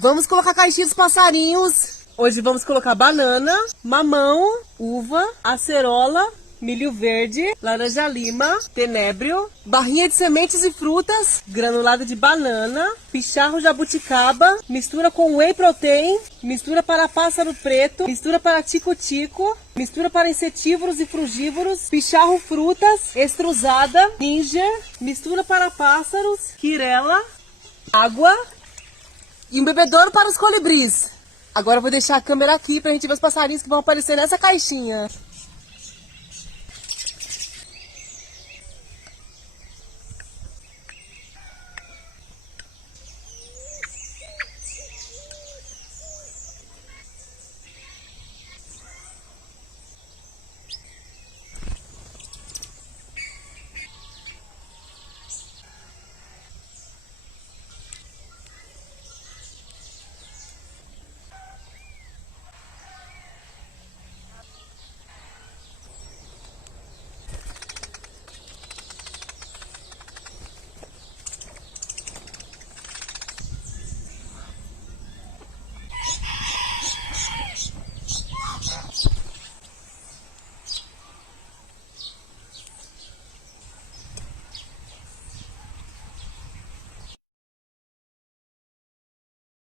Vamos colocar a caixinha dos passarinhos. Hoje vamos colocar banana, mamão, uva, acerola, milho verde, laranja-lima, tenebro, barrinha de sementes e frutas, granulado de banana, picharro jabuticaba, mistura com whey protein, mistura para pássaro preto, mistura para tico-tico, mistura para insetívoros e frugívoros, picharro frutas, extrusada, ginger, mistura para pássaros, quirela, água e um bebedouro para os colibris. Agora eu vou deixar a câmera aqui pra gente ver os passarinhos que vão aparecer nessa caixinha.